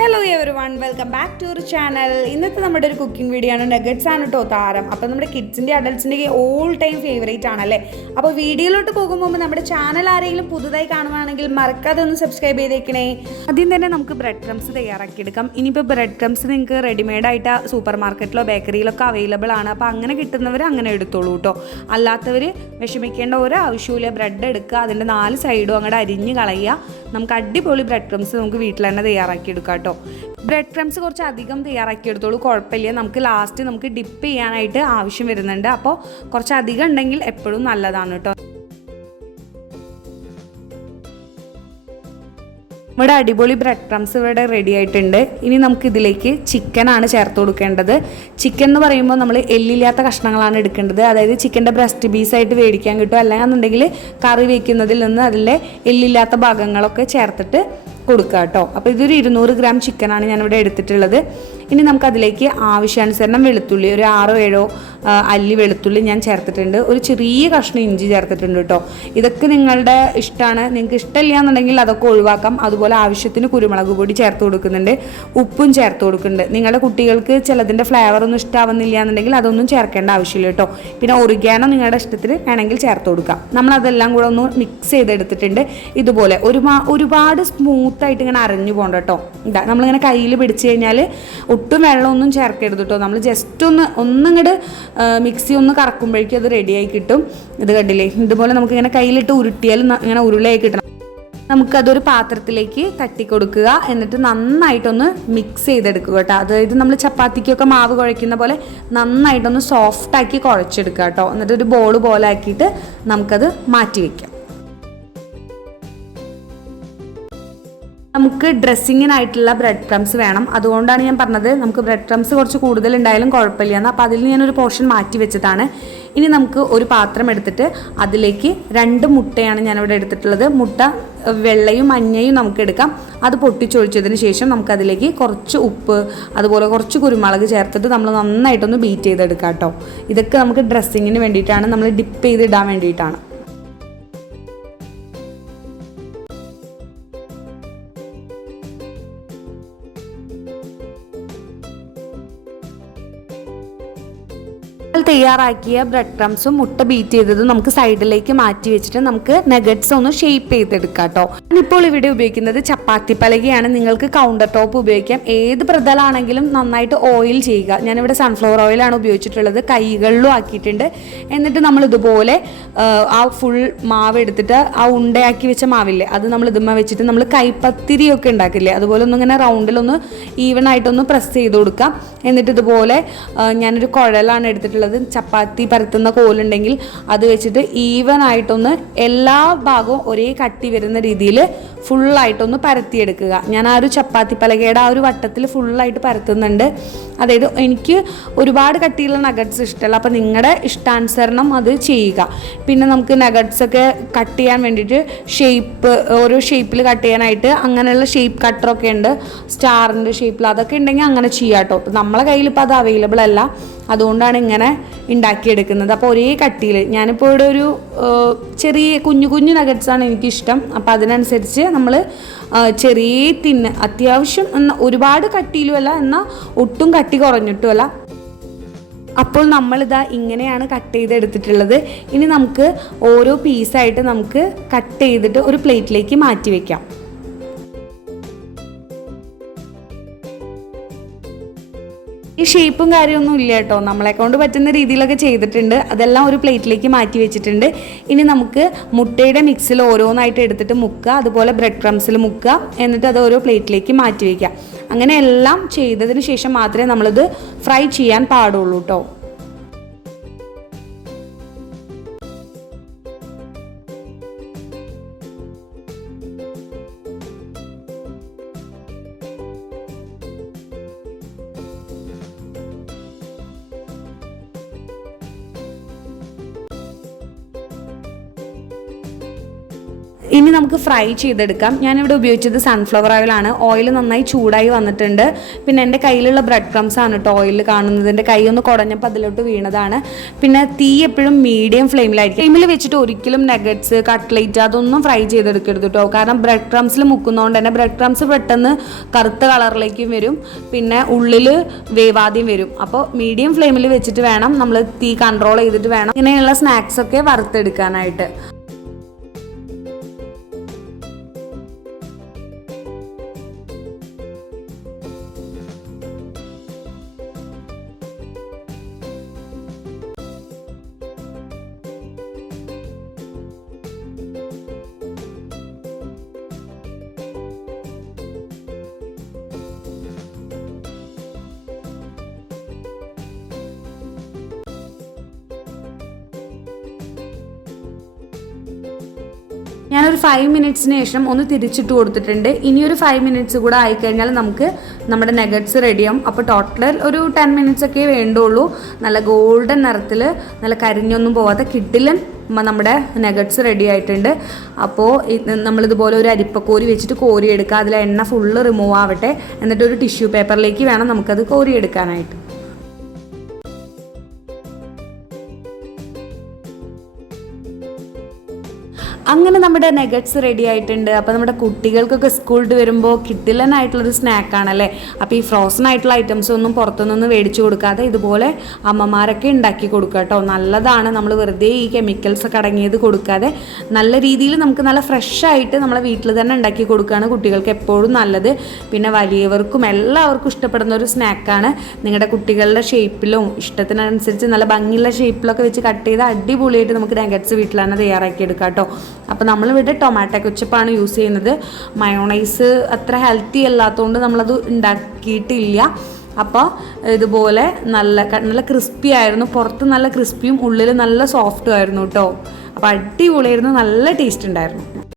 Hello everyone, welcome back to our channel. ഇന്നത്തെ നമ്മുടെ ഒരു കുക്കിംഗ് വീഡിയോ ആണ്. നഗറ്റ്സ് ആണ് കേട്ടോ താരം. അപ്പോൾ നമ്മുടെ കിഡ്സിൻ്റെ അഡൽട്സിൻ്റെ ഓൾ ടൈം ഫേവറേറ്റ് ആണല്ലേ. അപ്പോൾ വീഡിയോയിലോട്ട് പോകുമ്പോൾ നമ്മുടെ ചാനൽ ആരെങ്കിലും പുതുതായി കാണുവാണെങ്കിൽ മറക്കാതെ ഒന്ന് സബ്സ്ക്രൈബ് ചെയ്തേക്കണേ. ആദ്യം തന്നെ നമുക്ക് ബ്രെഡ് ക്രംസ് തയ്യാറാക്കിയെടുക്കാം. ഇനിയിപ്പോൾ ബ്രെഡ് ക്രംസ് നിങ്ങൾക്ക് റെഡിമെയ്ഡായിട്ട് സൂപ്പർ മാർക്കറ്റിലോ ബേക്കറിയിലൊക്കെ അവൈലബിൾ ആണ്. അപ്പോൾ അങ്ങനെ കിട്ടുന്നവർ അങ്ങനെ എടുത്തോളൂ കേട്ടോ. അല്ലാത്തവർ വിഷമിക്കേണ്ട ഒരു ആവശ്യമില്ല. ബ്രെഡ് എടുക്കുക, അതിൻ്റെ 4 സൈഡും അങ്ങോട്ട് അരിഞ്ഞ് കളയുക. നമുക്ക് അടിപൊളി ബ്രെഡ് ക്രംസ് നമുക്ക് വീട്ടിൽ തന്നെ തയ്യാറാക്കിയെടുക്കാം കേട്ടോ. ബ്രെഡ് ക്രംസ് കുറച്ച് അധികം തയ്യാറാക്കിയെടുത്തോളൂ, കുഴപ്പമില്ല. നമുക്ക് ലാസ്റ്റ് നമുക്ക് ഡിപ്പ് ചെയ്യാനായിട്ട് ആവശ്യം വരുന്നുണ്ട്. അപ്പോൾ കുറച്ച് അധികം ഉണ്ടെങ്കിൽ എപ്പോഴും നല്ലതാണ് കേട്ടോ. ഇവിടെ അടിപൊളി ബ്രെഡ് ക്രംസ് ഇവിടെ റെഡി ആയിട്ടുണ്ട്. ഇനി നമുക്കിതിലേക്ക് ചിക്കനാണ് ചേർത്ത് കൊടുക്കേണ്ടത്. ചിക്കൻ എന്ന് പറയുമ്പോൾ നമ്മൾ എല്ലില്ലാത്ത കഷ്ണങ്ങളാണ് എടുക്കേണ്ടത്. അതായത് ചിക്കൻ്റെ ബ്രസ്റ്റ് പീസായിട്ട് മേടിക്കാൻ കിട്ടും. അല്ലാന്നുണ്ടെങ്കിൽ കറി വയ്ക്കുന്നതിൽ നിന്ന് അതിലെ എല്ലില്ലാത്ത ഭാഗങ്ങളൊക്കെ ചേർത്തിട്ട് കൊടുക്കുക കേട്ടോ. അപ്പോൾ ഇതൊരു 200 ഗ്രാം ചിക്കനാണ് ഞാനിവിടെ എടുത്തിട്ടുള്ളത്. ഇനി നമുക്കതിലേക്ക് ആവശ്യാനുസരണം വെളുത്തുള്ളി, ഒരു 6-7 അല്ലി വെളുത്തുള്ളി ഞാൻ ചേർത്തിട്ടുണ്ട്. ഒരു ചെറിയ കഷ്ണം ഇഞ്ചി ചേർത്തിട്ടുണ്ട് കേട്ടോ. ഇതൊക്കെ നിങ്ങളുടെ ഇഷ്ടമാണ്. നിങ്ങൾക്ക് ഇഷ്ടമില്ല എന്നുണ്ടെങ്കിൽ അതൊക്കെ ഒഴിവാക്കാം. അതുപോലെ ആവശ്യത്തിന് കുരുമുളക് പൊടി ചേർത്ത് കൊടുക്കുന്നുണ്ട്, ഉപ്പും ചേർത്ത് കൊടുക്കുന്നുണ്ട്. നിങ്ങളുടെ കുട്ടികൾക്ക് ചിലതിൻ്റെ ഫ്ലേവർ ഒന്നും ഇഷ്ടമാവുന്നില്ല എന്നുണ്ടെങ്കിൽ അതൊന്നും ചേർക്കേണ്ട ആവശ്യമില്ല കേട്ടോ. പിന്നെ ഒറിഗാനോ നിങ്ങളുടെ ഇഷ്ടത്തിന് വേണമെങ്കിൽ ചേർത്ത് കൊടുക്കാം. നമ്മളതെല്ലാം കൂടെ ഒന്ന് മിക്സ് ചെയ്തെടുത്തിട്ടുണ്ട്. ഇതുപോലെ ഒരുപാട് സ്മൂത്തായിട്ട് ഇങ്ങനെ അരഞ്ഞു പോകണ്ട കേട്ടോ. ഇതാ നമ്മളിങ്ങനെ കയ്യിൽ പിടിച്ച് കഴിഞ്ഞാൽ ഒട്ടും വെള്ളമൊന്നും ചേർക്കരുത് കേട്ടോ. നമ്മൾ ജസ്റ്റ് ഒന്നിങ്ങോട്ട് മിക്സി ഒന്ന് കറക്കുമ്പോഴേക്കും അത് റെഡിയായി കിട്ടും. ഇത് കണ്ടില്ലേ, ഇതുപോലെ നമുക്കിങ്ങനെ കയ്യിലിട്ട് ഉരുട്ടിയാൽ ഇങ്ങനെ ഉരുളയായി കിട്ടണം. നമുക്കതൊരു പാത്രത്തിലേക്ക് തട്ടി കൊടുക്കുക. എന്നിട്ട് നന്നായിട്ടൊന്ന് മിക്സ് ചെയ്തെടുക്കുക കേട്ടോ. അതായത് നമ്മൾ ചപ്പാത്തിക്കൊക്കെ മാവ് കുഴയ്ക്കുന്ന പോലെ നന്നായിട്ടൊന്ന് സോഫ്റ്റാക്കി കുഴച്ചെടുക്കുക കേട്ടോ. എന്നിട്ട് ഒരു ബോൾ പോലെ ആക്കിയിട്ട് നമുക്കത് മാറ്റി വയ്ക്കാം. നമുക്ക് ഡ്രസ്സിങ്ങിനായിട്ടുള്ള ബ്രെഡ് ക്രംസ് വേണം. അതുകൊണ്ടാണ് ഞാൻ പറഞ്ഞത് നമുക്ക് ബ്രെഡ് ക്രംസ് കുറച്ച് കൂടുതൽ ഉണ്ടായാലും കുഴപ്പമില്ല എന്ന്. അപ്പോൾ അതിൽ ഞാനൊരു പോർഷൻ മാറ്റി വെച്ചതാണ്. ഇനി നമുക്ക് ഒരു പാത്രം എടുത്തിട്ട് അതിലേക്ക് 2 മുട്ടയാണ് ഞാനിവിടെ എടുത്തിട്ടുള്ളത്. മുട്ട വെള്ളയും മഞ്ഞയും നമുക്ക് എടുക്കാം. അത് പൊട്ടിച്ചൊഴിച്ചതിന് ശേഷം നമുക്കതിലേക്ക് കുറച്ച് ഉപ്പ്, അതുപോലെ കുറച്ച് കുരുമുളക് ചേർത്തിട്ട് നമ്മൾ നന്നായിട്ടൊന്ന് ബീറ്റ് ചെയ്തെടുക്കാം കേട്ടോ. ഇതൊക്കെ നമുക്ക് ഡ്രസ്സിങ്ങിന് വേണ്ടിയിട്ടാണ്, നമ്മൾ ഡിപ്പ് ചെയ്തിടാൻ വേണ്ടിയിട്ടാണ്. തയ്യാറാക്കിയ ബ്രെഡ് ക്രംസും മുട്ട ബീറ്റ് ചെയ്തതും നമുക്ക് സൈഡിലേക്ക് മാറ്റി വെച്ചിട്ട് നമുക്ക് നഗറ്റ്സ് ഒന്ന് ഷേപ്പ് ചെയ്തെടുക്കാം കേട്ടോ. ഞാനിപ്പോൾ ഇവിടെ ഉപയോഗിക്കുന്നത് ചപ്പാത്തി പലകയാണ്. നിങ്ങൾക്ക് കൗണ്ടർ ടോപ്പ് ഉപയോഗിക്കാം. ഏത് പ്രതലാണെങ്കിലും നന്നായിട്ട് ഓയിൽ ചെയ്യുക. ഞാനിവിടെ സൺഫ്ലവർ ഓയിലാണ് ഉപയോഗിച്ചിട്ടുള്ളത്. കൈകളിലും ആക്കിയിട്ടുണ്ട്. എന്നിട്ട് നമ്മൾ ഇതുപോലെ ആ ഫുൾ മാവ് എടുത്തിട്ട് ആ ഉണ്ടയാക്കി വെച്ച മാവില്ലേ, അത് നമ്മൾ ഇതുമ്മ വെച്ചിട്ട് നമ്മൾ കൈപ്പത്തിരിയൊക്കെ ഉണ്ടാക്കില്ലേ, അതുപോലെ ഒന്നിങ്ങനെ റൗണ്ടിലൊന്ന് ഈവൺ ആയിട്ടൊന്ന് പ്രസ് ചെയ്ത് കൊടുക്കാം. എന്നിട്ട് ഇതുപോലെ ഞാനൊരു കുഴലാണ് എടുത്തിട്ടുള്ളത്. ചപ്പാത്തി പരത്തുന്ന കോലുണ്ടെങ്കിൽ അത് വെച്ചിട്ട് ഈവൻ ആയിട്ടൊന്ന് എല്ലാ ഭാഗവും ഒരേ കട്ടി വരുന്ന രീതിയിൽ ഫുള്ളായിട്ടൊന്ന് പരത്തിയെടുക്കുക. ഞാൻ ആ ഒരു ചപ്പാത്തി പലകയുടെ ആ ഒരു വട്ടത്തിൽ ഫുള്ളായിട്ട് പരത്തുന്നുണ്ട്. അതായത് എനിക്ക് ഒരുപാട് കട്ടിയുള്ള നഗറ്റ്സ് ഇഷ്ടമല്ല. അപ്പോൾ നിങ്ങളുടെ ഇഷ്ടാനുസരണം അത് ചെയ്യുക. പിന്നെ നമുക്ക് നഗറ്റ്സൊക്കെ കട്ട് ചെയ്യാൻ വേണ്ടിയിട്ട് ഓരോ ഷേപ്പിൽ കട്ട് ചെയ്യാനായിട്ട് അങ്ങനെയുള്ള ഷേപ്പ് കട്ടറൊക്കെ ഉണ്ട്, സ്റ്റാറിൻ്റെ ഷേപ്പിൽ. അതൊക്കെ ഉണ്ടെങ്കിൽ അങ്ങനെ ചെയ്യാം കേട്ടോ. അപ്പോൾ നമ്മളെ കയ്യിൽ ഇപ്പോൾ അത് അവൈലബിൾ അല്ല, അതുകൊണ്ടാണ് ഇങ്ങനെ ഉണ്ടാക്കിയെടുക്കുന്നത്. അപ്പോൾ ഒരേ കട്ടിയിൽ ഞാനിപ്പോൾ ഇവിടെ ഒരു ചെറിയ കുഞ്ഞു നഗറ്റ്സാണ് എനിക്കിഷ്ടം. അപ്പോൾ അതിനനുസരിച്ച് നമ്മൾ ചെറിയ അത്യാവശ്യം ഒരുപാട് കട്ടിയിലുമല്ല, എന്നാൽ ഒട്ടും കട്ടി കുറഞ്ഞിട്ടുമല്ല. അപ്പോൾ നമ്മളിതാ ഇങ്ങനെയാണ് കട്ട് ചെയ്തെടുത്തിട്ടുള്ളത്. ഇനി നമുക്ക് ഓരോ പീസായിട്ട് നമുക്ക് കട്ട് ചെയ്തിട്ട് ഒരു പ്ലേറ്റിലേക്ക് മാറ്റി വയ്ക്കാം. ഈ ഷേപ്പും കാര്യമൊന്നും ഇല്ല കേട്ടോ, നമ്മളെ കൊണ്ട് പറ്റുന്ന രീതിയിലൊക്കെ ചെയ്തിട്ടുണ്ട്. അതെല്ലാം ഒരു പ്ലേറ്റിലേക്ക് മാറ്റി വെച്ചിട്ടുണ്ട്. ഇനി നമുക്ക് മുട്ടയുടെ മിക്സിൽ ഓരോന്നായിട്ട് എടുത്തിട്ട് മുക്കുക, അതുപോലെ ബ്രെഡ് ക്രംസിൽ മുക്കുക. എന്നിട്ട് അത് ഓരോ പ്ലേറ്റിലേക്ക് മാറ്റി വയ്ക്കുക. അങ്ങനെ എല്ലാം ചെയ്തതിന് ശേഷം മാത്രമേ നമ്മളിത് ഫ്രൈ ചെയ്യാൻ പാടുള്ളൂ കേട്ടോ. ഇനി നമുക്ക് ഫ്രൈ ചെയ്തെടുക്കാം. ഞാനിവിടെ ഉപയോഗിച്ചത് സൺഫ്ലവർ ഓയിലാണ്. ഓയിൽ നന്നായി ചൂടായി വന്നിട്ടുണ്ട്. പിന്നെ എൻ്റെ കയ്യിലുള്ള ബ്രെഡ് ക്രംസ് ആണ് കേട്ടോ ഓയിലിൽ കാണുന്നത്. എൻ്റെ കൈ ഒന്ന് കുടഞ്ഞപ്പോൾ അതിലോട്ട് വീണതാണ്. പിന്നെ തീ എപ്പോഴും മീഡിയം ഫ്ലെയിമിലായിരിക്കും. ഫ്ലെയിമിൽ വെച്ചിട്ട് ഒരിക്കലും നഗറ്റ്സ്, കട്ട്ലേറ്റ് അതൊന്നും ഫ്രൈ ചെയ്തെടുക്കരുത് കേട്ടോ. കാരണം ബ്രെഡ് ക്രംസിൽ മുക്കുന്നതുകൊണ്ട് തന്നെ ബ്രെഡ് ക്രംസ് പെട്ടെന്ന് കറുത്ത കളറിലേക്കും വരും, പിന്നെ ഉള്ളിൽ വേവാതെയും വരും. അപ്പോൾ മീഡിയം ഫ്ലെയിമിൽ വെച്ചിട്ട് വേണം നമ്മൾ തീ കൺട്രോൾ ചെയ്തിട്ട് വേണം ഇങ്ങനെയുള്ള സ്നാക്സൊക്കെ വറുത്തെടുക്കാനായിട്ട്. ഞാനൊരു 5 മിനിറ്റ്സിന് ശേഷം ഒന്ന് തിരിച്ചിട്ട് കൊടുത്തിട്ടുണ്ട്. ഇനിയൊരു 5 മിനിറ്റ്സ് കൂടെ ആയിക്കഴിഞ്ഞാൽ നമുക്ക് നമ്മുടെ നഗറ്റ്സ് റെഡിയാവും. അപ്പോൾ ടോട്ടൽ ഒരു 10 മിനിറ്റ്സ് ഒക്കെ വേണ്ടുള്ളൂ. നല്ല ഗോൾഡൻ നിറത്തിൽ നല്ല കരിഞ്ഞൊന്നും പോവാത്ത കിഡിലൻ നമ്മുടെ നഗറ്റ്സ് റെഡി ആയിട്ടുണ്ട്. അപ്പോൾ നമ്മളിതുപോലെ ഒരു അരിപ്പക്കോരി വെച്ചിട്ട് കോരിയെടുക്കുക. അതിൽ എണ്ണ ഫുള്ള് റിമൂവ് ആവട്ടെ. എന്നിട്ട് ഒരു ടിഷ്യൂ പേപ്പറിലേക്ക് വേണം നമുക്കത് കോരിയെടുക്കാനായിട്ട്. അങ്ങനെ നമ്മുടെ നഗറ്റ്സ് റെഡി ആയിട്ടുണ്ട്. അപ്പോൾ നമ്മുടെ കുട്ടികൾക്കൊക്കെ സ്കൂളിൽ വരുമ്പോൾ കിട്ടില്ലനായിട്ടുള്ളൊരു സ്നാക്കാണല്ലേ. അപ്പോൾ ഈ ഫ്രോസൺ ആയിട്ടുള്ള ഐറ്റംസ് ഒന്നും പുറത്തുനിന്ന് മേടിച്ച് കൊടുക്കാതെ ഇതുപോലെ അമ്മമാരൊക്കെ ഉണ്ടാക്കി കൊടുക്കുക കേട്ടോ. നല്ലതാണ്. നമ്മൾ വെറുതെ ഈ കെമിക്കൽസ് ഒക്കെ അടങ്ങിയത് കൊടുക്കാതെ നല്ല രീതിയിൽ നമുക്ക് നല്ല ഫ്രഷ് ആയിട്ട് നമ്മളെ വീട്ടിൽ തന്നെ ഉണ്ടാക്കി കൊടുക്കുകയാണ് കുട്ടികൾക്ക് എപ്പോഴും നല്ലത്. പിന്നെ വലിയവർക്കും എല്ലാവർക്കും ഇഷ്ടപ്പെടുന്ന ഒരു സ്നാക്കാണ്. നിങ്ങളുടെ കുട്ടികളുടെ ഷേപ്പിലും ഇഷ്ടത്തിനനുസരിച്ച് നല്ല ഭംഗിയുള്ള ഷേപ്പിലൊക്കെ വെച്ച് കട്ട് ചെയ്ത് അടിപൊളിയായിട്ട് നമുക്ക് നഗറ്റ്സ് വീട്ടിൽ തന്നെ തയ്യാറാക്കി എടുക്കാം കേട്ടോ. അപ്പോൾ നമ്മളിവിടെ ടൊമാറ്റോ കെച്ചപ്പാണ് യൂസ് ചെയ്യുന്നത്. മയോണൈസ് അത്ര ഹെൽത്തി അല്ലാത്തതുകൊണ്ട് നമ്മളത് ഉണ്ടാക്കിയിട്ടില്ല. അപ്പോൾ ഇതുപോലെ നല്ല ക്രിസ്പി ആയിരുന്നു. പുറത്ത് നല്ല ക്രിസ്പിയും ഉള്ളിൽ നല്ല സോഫ്റ്റും ആയിരുന്നു കേട്ടോ. അപ്പോൾ അടിപൊളിയായിരുന്നു, നല്ല ടേസ്റ്റ് ഉണ്ടായിരുന്നു.